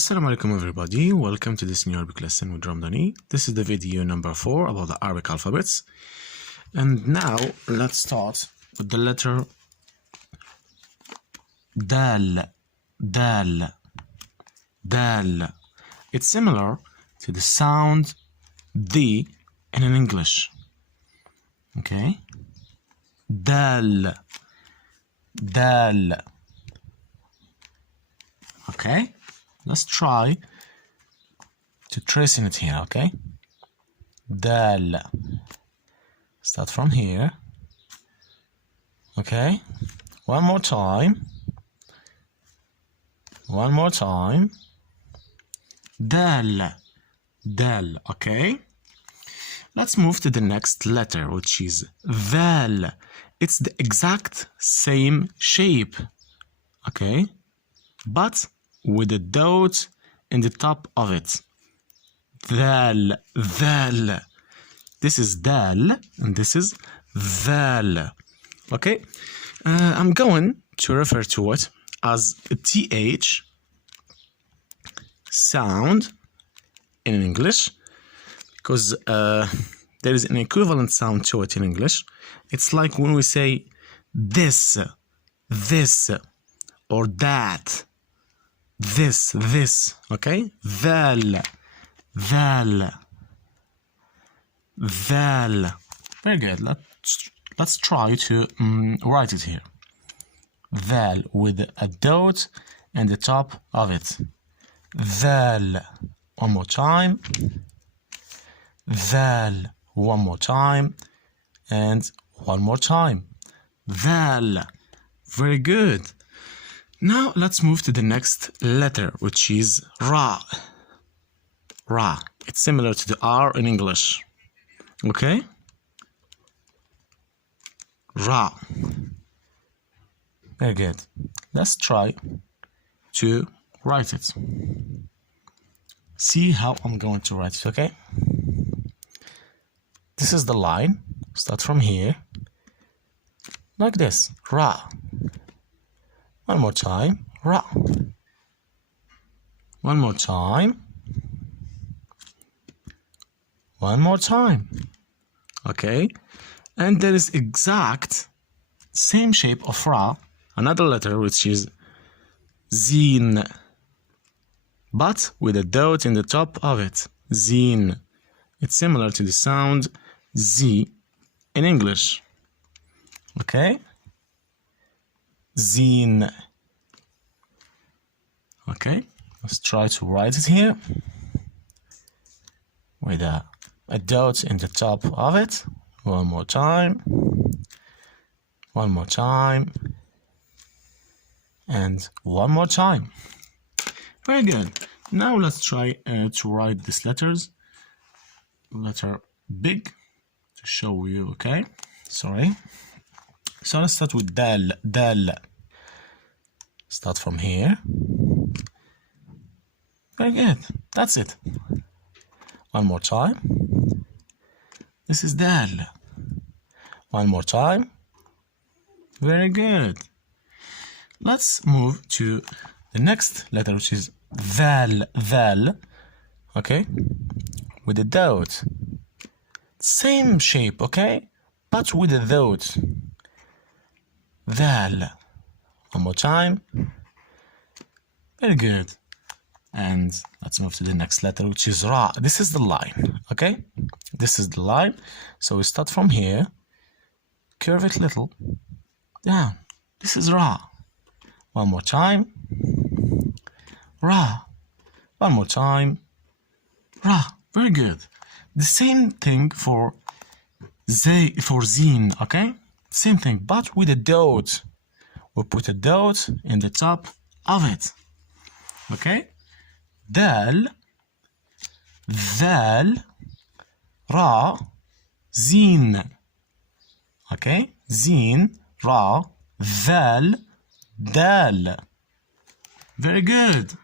Assalamu alaikum everybody, welcome to this new Arabic lesson with RAMDANI. This is the video number 4 about the Arabic alphabets. And now let's start with the letter dal, dal, dal. It's similar to the sound D in English. Okay? Dal, dal. Okay? Let's try to tracing it here, okay? Dal. Start from here. Okay? One more time. One more time. Dal. Dal, okay? Let's move to the next letter, which is thal. It's the exact same shape, okay? But with a dot in the top of it. Thal, thal. This is dal and this is thal. Okay? I'm going to refer to it as a TH sound in English because there is an equivalent sound to it in English. It's like when we say this, or that. This, okay? Thal, thal, thal. Very good. Let's try to write it here. Thal with a dot and the top of it. Thal. One more time. Thal. One more time. And one more time. Thal. Very good. Now let's move to the next letter, which is Ra. Ra. It's similar to the R in English. Okay? Ra. Very good. Let's try to write it. See how I'm going to write it, okay? This is the line. Start from here. Like this. Ra. One more time, Ra. One more time. One more time. Okay? And there is exact same shape of Ra, another letter which is zeen, but with a dot in the top of it. Zeen. It's similar to the sound Z in English. Okay? Zeen. Okay, let's try to write it here with a dot in the top of it. One more time. One more time. And one more time. Very good. Now let's try to write these letters. Letter big to show you, okay? Sorry. So let's start with dal, dal. Start from here. Very good. That's it. One more time. This is dal. One more time. Very good. Let's move to the next letter, which is thal, thal. Okay? With a dot. Same shape, okay? But with a dot. Thal. One more time. Very good. And let's move to the next letter, which is Ra. This is the line, okay? This is the line. So we start from here. Curve it little. Down. This is Ra. One more time. Ra. One more time. Ra. Very good. The same thing for zeen, okay? Same thing, but with a dot. We'll put a dot in the top of it. Okay? Dal, thal, Ra, zeen. Okay? Zeen, Ra, thal, dal. Very good.